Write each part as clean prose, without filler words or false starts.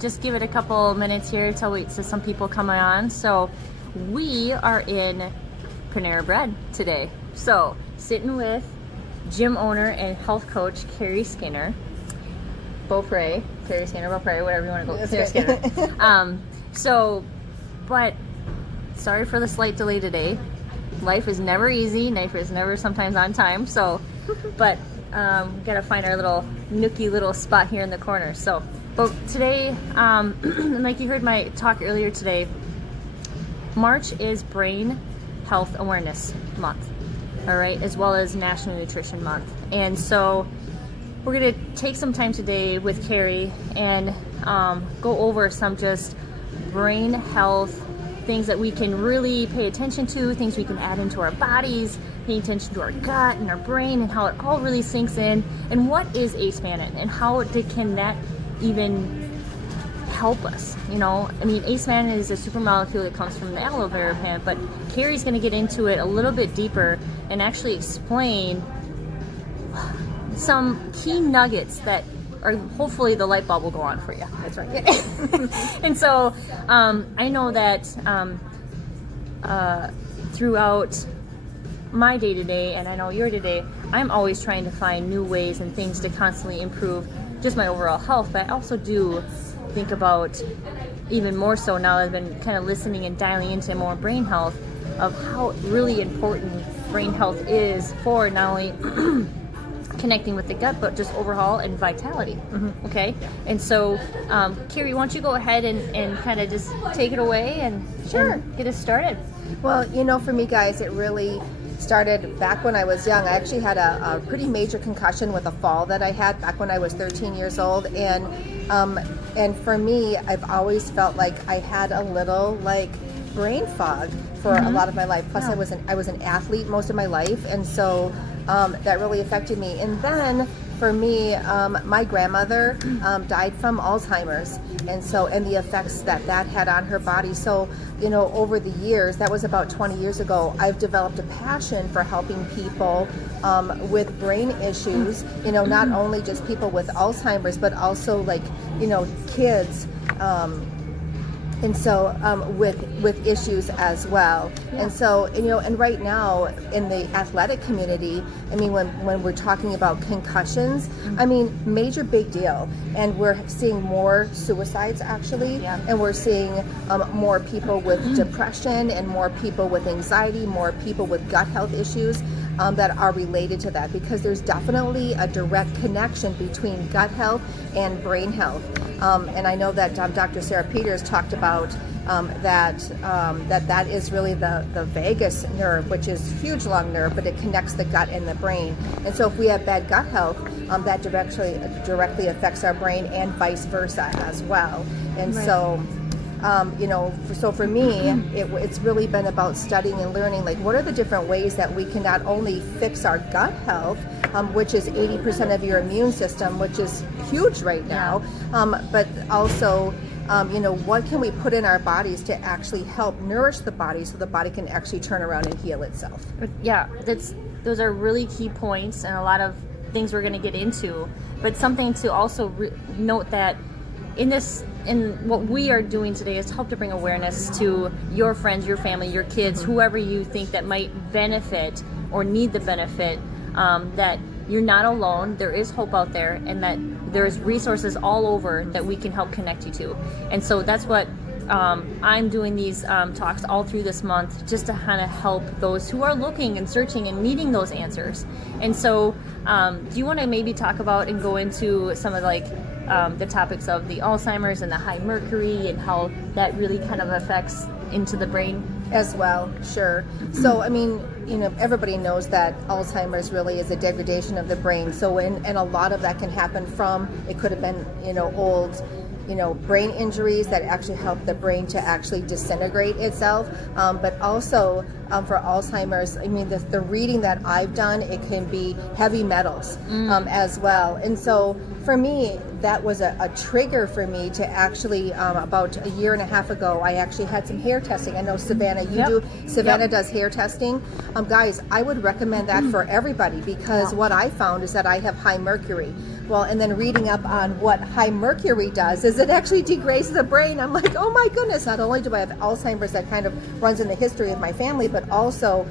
just give it a couple minutes here till some people come on. So we are in Panera Bread today. So sitting with gym owner and health coach Kari Skinner. Kari Skinner, whatever you want to go. Kari Skinner. But sorry for the slight delay today. Life is never easy. Life is never sometimes on time. So, but gotta find our little nookie little spot here in the corner. So, but today, like you heard my talk earlier today, March is Brain Health Awareness Month. All right, as well as National Nutrition Month. And so we're gonna take some time today with Kari and go over some just brain health things that we can really pay attention to, things we can add into our bodies, paying attention to our gut and our brain and how it all really sinks in, and what is Acemannan and how can that even help us. You know, I mean, Acemannan is a super molecule that comes from the aloe vera plant, but Kari's going to get into it a little bit deeper and actually explain some key nuggets that are hopefully the light bulb will go on for you. That's right. And so I know that throughout my day-to-day, and I know your day-to-day, I'm always trying to find new ways and things to constantly improve just my overall health, but I also do think about, even more so now that I've been kind of listening and dialing into more brain health, of how really important brain health is for not only connecting with the gut, but just overall and vitality. Okay? And so, Kari, why don't you go ahead and kind of just take it away and get us started. Well, you know, for me, guys, it really started back when I was young. I actually had a pretty major concussion with a fall that I had back when I was 13 years old. And for me, I've always felt like I had a little brain fog for a lot of my life. Plus, I was an athlete most of my life, and so that really affected me. And then for me, my grandmother died from Alzheimer's, and the effects that had on her body. So, you know, over the years, that was about 20 years ago, I've developed a passion for helping people with brain issues, you know, not only just people with Alzheimer's, but also kids, and so with issues as well. And so, you know, and right now in the athletic community, I mean, when we're talking about concussions, I mean, major big deal. And we're seeing more suicides actually, and we're seeing more people with depression and more people with anxiety, more people with gut health issues that are related to that, because there's definitely a direct connection between gut health and brain health. And I know that Dr. Sarah Peters talked about that is really the vagus nerve, which is a huge long nerve, but it connects the gut and the brain. And so if we have bad gut health, that directly affects our brain, and vice versa as well. And so, you know, so for me, it's really been about studying and learning, what are the different ways that we can not only fix our gut health, which is 80% of your immune system, which is huge right now, but also, you know, what can we put in our bodies to actually help nourish the body so the body can actually turn around and heal itself. Yeah, those are really key points, and a lot of things we're going to get into, but something to also note that in what we are doing today is help to bring awareness to your friends, your family, your kids, whoever you think that might benefit or need the benefit, that you're not alone, there is hope out there, and that there's resources all over that we can help connect you to. And so that's what I'm doing these talks all through this month, just to kind of help those who are looking and searching and needing those answers. And so do you want to maybe talk about and go into some of the topics of the Alzheimer's and the high mercury, and how that really kind of affects into the brain as well? Sure. So, I mean, you know, everybody knows that Alzheimer's really is a degradation of the brain. So, and a lot of that can happen from, it could have been, you know, old, you know, brain injuries that actually help the brain to actually disintegrate itself. But also for Alzheimer's, I mean, the reading that I've done, it can be heavy metals as well. And so for me, that was a trigger for me to actually, about a year and a half ago, I actually had some hair testing. I know Savannah, Savannah does hair testing. Guys, I would recommend that for everybody, because what I found is that I have high mercury. Well, and then reading up on what high mercury does is it actually degrades the brain. I'm like, oh my goodness, not only do I have Alzheimer's that kind of runs in the history of my family, but also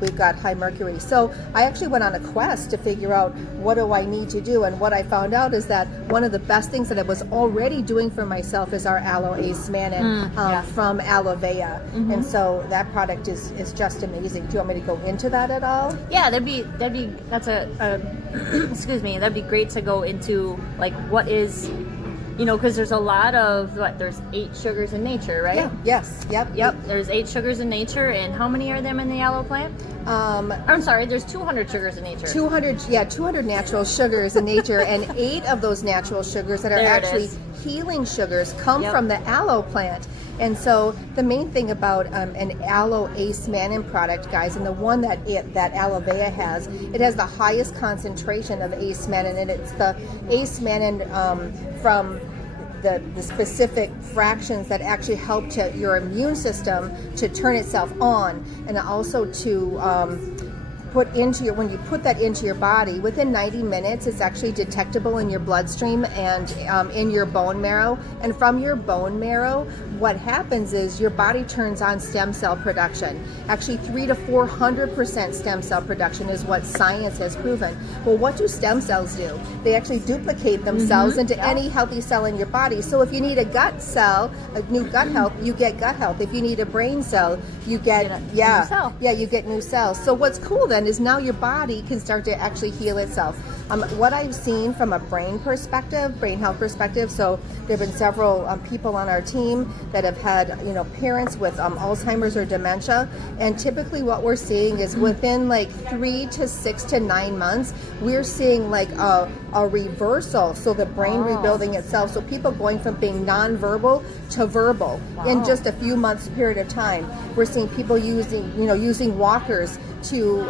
we've got high mercury. So I actually went on a quest to figure out what do I need to do, and what I found out is that one of the best things that I was already doing for myself is our aloe Acemannan from aloe vera. And so that product is just amazing. Do you want me to go into that at all? Yeah, that's excuse me, that'd be great to go into, like, what is, you know, because there's a lot of, there's 8 sugars in nature, right? Yeah. Yes. Yep. There's 8 sugars in nature, and how many are them in the aloe plant? I'm sorry, there's 200 sugars in nature. 200 natural sugars in nature, and 8 of those natural sugars that are actually healing sugars come from the aloe plant. And so the main thing about an aloe Acemannan product, guys, and the one that aloe vera has, it has the highest concentration of Acemannan, and it's the Acemannan from the specific fractions that actually help to your immune system to turn itself on, and also to when you put that into your body, within 90 minutes, it's actually detectable in your bloodstream and in your bone marrow. And from your bone marrow, what happens is your body turns on stem cell production. Actually, 300 to 400% stem cell production is what science has proven. Well, what do stem cells do? They actually duplicate themselves into any healthy cell in your body. So if you need a gut cell, a new gut health, you get gut health. If you need a brain cell, you get you get new cells. So what's cool then is now your body can start to actually heal itself. What I've seen from a brain health perspective, so there have been several people on our team that have had, parents with Alzheimer's or dementia, and typically what we're seeing is within like 3 to 6 to 9 months, we're seeing like a reversal, so the brain rebuilding itself, so people going from being nonverbal to verbal in just a few months period of time. We're seeing people using walkers to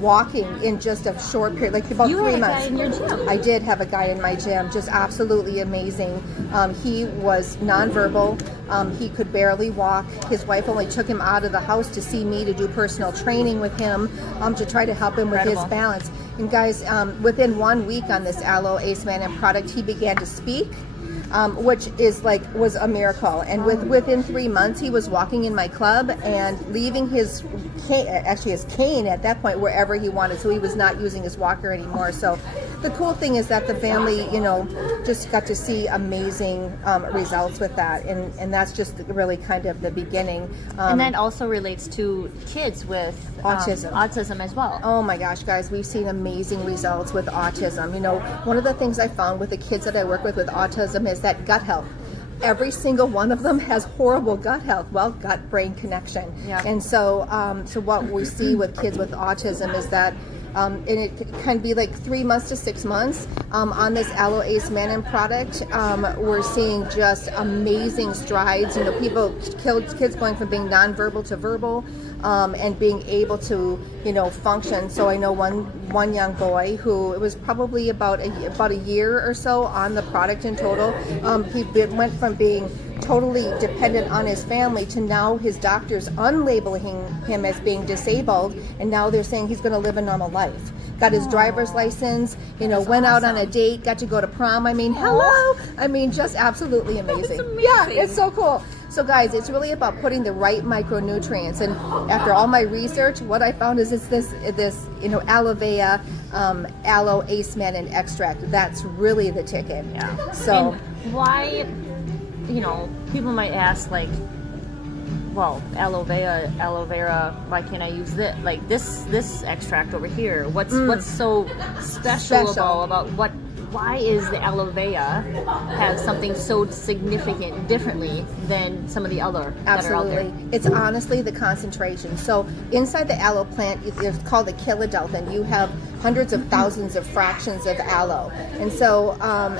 walking in just a short period, like about 3 months. You had a guy in your gym. I did have a guy in my gym, just absolutely amazing. He was nonverbal. He could barely walk. His wife only took him out of the house to see me to do personal training with him, to try to help him with his balance. And guys, within 1 week on this aloe Acemannan product, he began to speak. Which was a miracle. And within 3 months, he was walking in my club and leaving his cane at that point wherever he wanted. So he was not using his walker anymore. So the cool thing is that the family, just got to see amazing results with that. And that's just really kind of the beginning. And that also relates to kids with autism as well. Oh my gosh, guys, we've seen amazing results with autism. One of the things I found with the kids that I work with autism is that gut health. Every single one of them has horrible gut health. Well, gut-brain connection. Yeah. And so what we see with kids with autism is that and it can be like 3 months to 6 months on this aloe Acemannan product. We're seeing just amazing strides. Kids going from being nonverbal to verbal, and being able to function. So I know one young boy who, it was probably about a year or so on the product in total. He went from being totally dependent on his family to now his doctors unlabeling him as being disabled, and now they're saying he's going to live a normal life. Got his driver's license, went out on a date, got to go to prom. I mean, hello. I mean, just absolutely amazing. Yeah, it's so cool. So guys, it's really about putting the right micronutrients. And after all my research, what I found is it's this aloe vera, aloe Acemannan extract. That's really the ticket. Yeah. So and why, people might ask, like, well, aloe vera, why can't I use this? Like this extract over here? What's so special about why is the aloe vera have something so significant differently than some of the other that are out there? It's honestly the concentration. So inside the aloe plant, it's called the kilodalton. You have hundreds of thousands of fractions of aloe. And so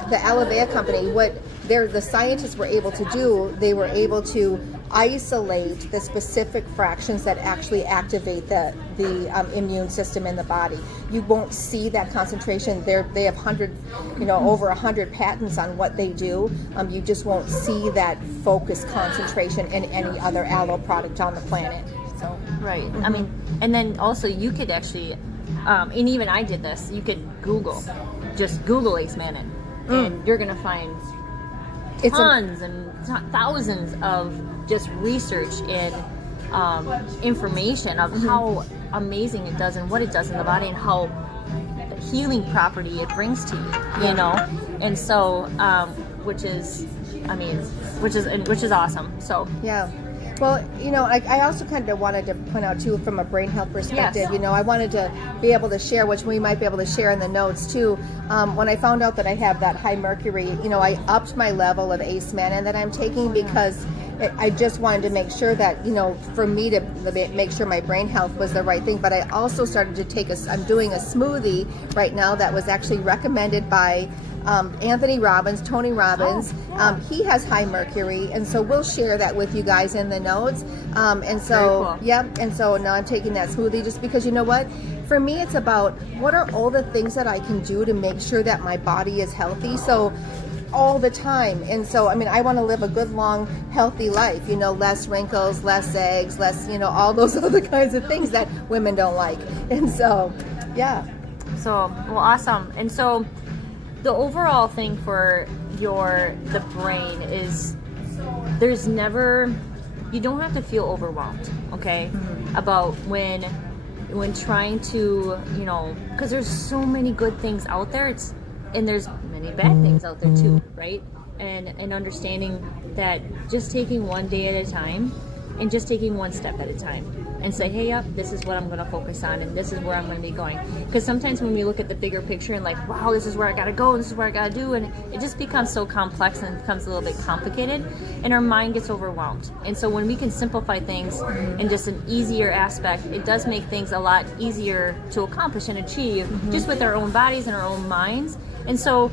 the aloe vera company, the scientists were able to do, they were able to isolate the specific fractions that actually activate the immune system in the body. You won't see that concentration. They have over 100 patents on what they do. You just won't see that focused concentration in any other aloe product on the planet. So right. I mean, and then also you could actually, and even I did this. You could Google just Google Acemannan, and you're gonna find tons and thousands of just research and information of how amazing it does and what it does in the body and how healing property it brings to you, you know. And so which is awesome. So yeah. Well, you know, I also kind of wanted to point out too, from a brain health perspective, Yes. you know, I wanted to be able to share, which we might be able to share in the notes too. When I found out that I have that high mercury, you know, I upped my level of Acemannan that I'm taking, because I just wanted to make sure that, you know, for me to make sure my brain health was the right thing. But I also started to take I'm doing a smoothie right now that was actually recommended by Anthony Robbins, Tony Robbins. He has high mercury, and so we'll share that with you guys in the notes. And so, cool. yep. And so now I'm taking that smoothie just because, you know what? For me, it's about what are all the things that I can do to make sure that my body is healthy. So all the time. And so, I mean, I want to live a good, long, healthy life, you know, less wrinkles, less eggs, less, you know, all those other kinds of things that women don't like. And so, yeah. So, well, awesome. And so the overall thing for the brain is there's never, you don't have to feel overwhelmed, okay? About when trying to, you know, because there's so many good things out there, and there's many bad things out there too, right? And understanding that just taking one day at a time and just taking one step at a time and say, hey, yep, this is what I'm going to focus on and this is where I'm going to be going. Because sometimes when we look at the bigger picture and like, wow, this is where I got to go and this is where I got to do, and it just becomes so complex and it becomes a little bit complicated and our mind gets overwhelmed. And so when we can simplify things in just an easier aspect, it does make things a lot easier to accomplish and achieve just with our own bodies and our own minds. And so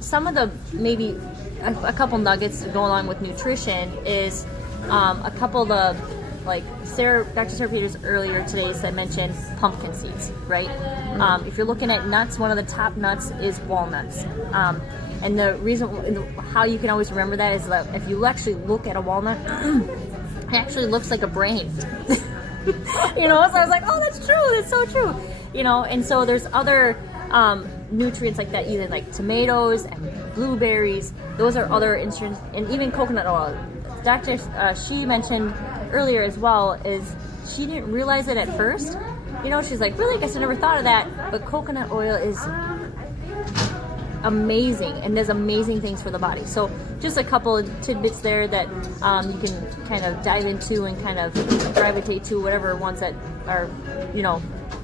some of the, maybe a couple nuggets to go along with nutrition is a couple of the, like Dr. Sarah Peters earlier today mentioned pumpkin seeds, right? If you're looking at nuts, one of the top nuts is walnuts. And the reason, how you can always remember that is that if you actually look at a walnut, it actually looks like a brain. You know, so I was like, oh, that's true, that's so true. You know, and so there's other nutrients like that, either like tomatoes and blueberries. Those are other ingredients, and even coconut oil. Dr. She mentioned earlier as well, is she didn't realize it at first. You know, she's like, really? I guess I never thought of that. But coconut oil is amazing and does amazing things for the body. So just a couple of tidbits there that you can kind of dive into and kind of gravitate to, whatever ones that are, you know,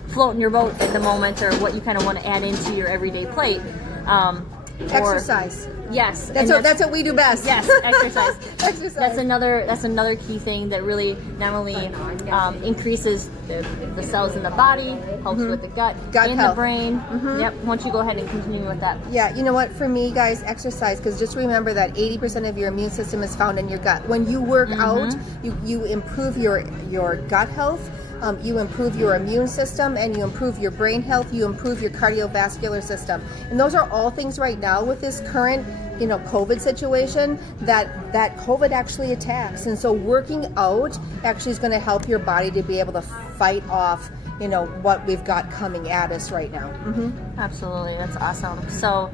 floating your boat at the moment, or what you kind of want to add into your everyday plate. Exercise. Yes, that's what we do best. Yes, exercise. Exercise. That's another key thing that really not only increases the cells in the body, helps with the gut and health. the brain. Yep. Why don't you go ahead and continue with that? Yeah, you know what? For me, guys, exercise, because just remember that 80% of your immune system is found in your gut. When you work out, you improve your gut health. You improve your immune system, and you improve your brain health, you improve your cardiovascular system. And those are all things right now with this current, you know, COVID situation that COVID actually attacks. And so working out actually is going to help your body to be able to fight off, you know, what we've got coming at us right now. Absolutely. That's awesome. So,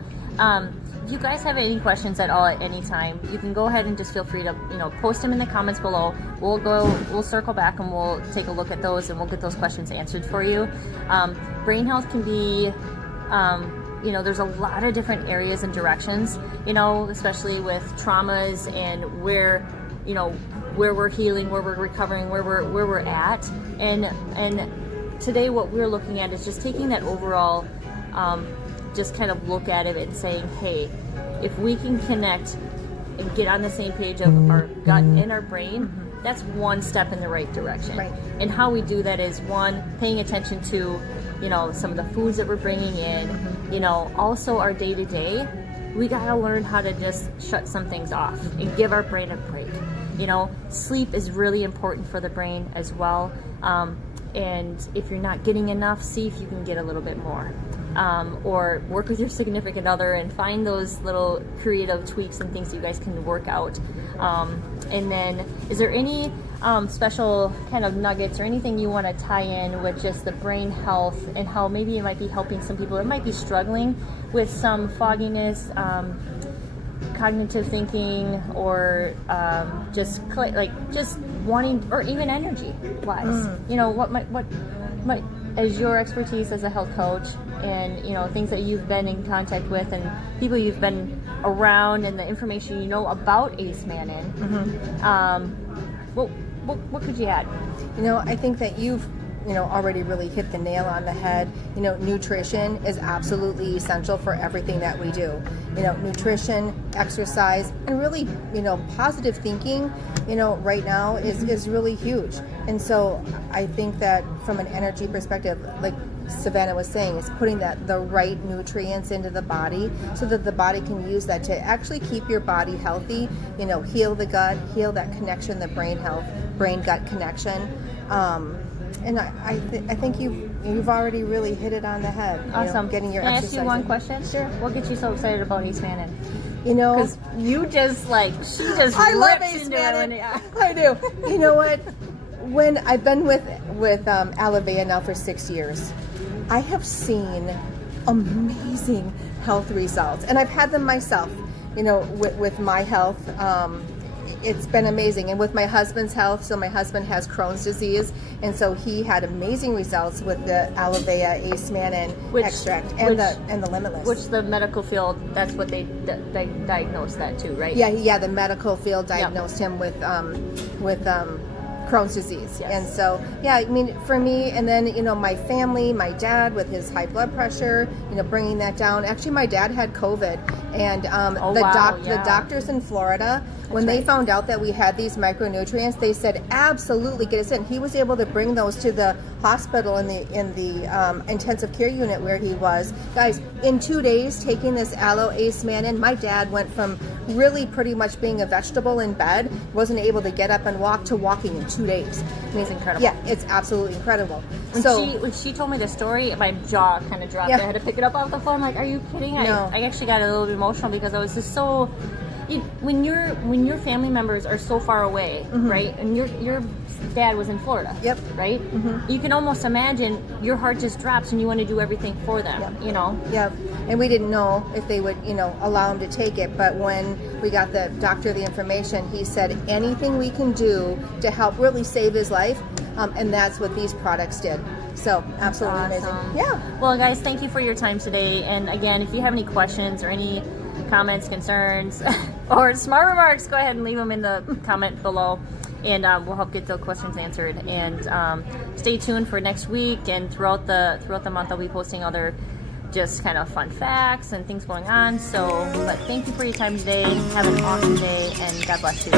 if you guys have any questions at all at any time, you can go ahead and just feel free to, you know, post them in the comments below. We'll circle back and we'll take a look at those and we'll get those questions answered for you. Brain health can be, you know, there's a lot of different areas and directions, you know, especially with traumas and where, you know, where we're healing, where we're recovering, where we're at. And today what we're looking at is just taking that overall, just kind of look at it and saying, hey, if we can connect and get on the same page of our gut and our brain, that's one step in the right direction. Right. And how we do that is, one, paying attention to, you know, some of the foods that we're bringing in, you know, also our day-to-day. We got to learn how to just shut some things off and give our brain a break. You know, sleep is really important for the brain as well. And if you're not getting enough, see if you can get a little bit more. Or work with your significant other and find those little creative tweaks and things that you guys can work out. And then, is there any special kind of nuggets or anything you want to tie in with just the brain health and how maybe it might be helping some people that might be struggling with some fogginess, cognitive thinking, or just wanting, or even energy wise. You know, what as your expertise as a health coach, and you know, things that you've been in contact with and people you've been around, and the information you know about Acemannan. What could you add? You know, I think that you've already really hit the nail on the head. You know, nutrition is absolutely essential for everything that we do. You know, nutrition, exercise, and really, positive thinking, right now is really huge. And so I think that from an energy perspective, like Savannah was saying, is putting the right nutrients into the body so that the body can use that to actually keep your body healthy, heal the gut, heal that connection, the brain health, brain-gut connection. And I think you've already really hit it on the head. Awesome. Getting your Can I exercise. ask you one question? Sure. What gets you so excited about Acemannan? Because you just she just I love rips into it. Acemannan. I do. You know what? When I've been with Alavea now for 6 years, I have seen amazing health results, and I've had them myself. With my health. It's been amazing. And with my husband's health, so my husband has Crohn's disease, and so he had amazing results with the Alavea Acemannan extract and the Limitless. Which the medical field, that's what they diagnosed that too, right? Yeah. The medical field diagnosed him with Crohn's disease. Yes. And so, I mean, for me, and then, my family, my dad with his high blood pressure, bringing that down. Actually, my dad had COVID, and the doctors in Florida, when they found out that we had these micronutrients, they said, absolutely, get us in. He was able to bring those to the hospital in the intensive care unit where he was. Guys, in 2 days, taking this Aloe Acemannan, my dad went from really pretty much being a vegetable in bed, wasn't able to get up and walk, to walking in 2 days. It's incredible. Yeah, it's absolutely incredible. When she told me the story, my jaw kind of dropped. I had to pick it up off the floor. I'm like, are you kidding? No. I actually got a little bit emotional because I was just so... when your family members are so far away, right? And your dad was in Florida, Yep. right? You can almost imagine your heart just drops and you want to do everything for them, Yep. And we didn't know if they would, allow him to take it. But when we got the doctor the information, he said anything we can do to help really save his life, and that's what these products did. So absolutely amazing. Yeah. Well, guys, thank you for your time today. And again, if you have any questions or any comments, concerns, or smart remarks, go ahead and leave them in the comment below, and we'll help get those questions answered. And stay tuned for next week, and throughout the month I'll be posting other just kind of fun facts and things going on. So, but thank you for your time today. Have an awesome day, and God bless you.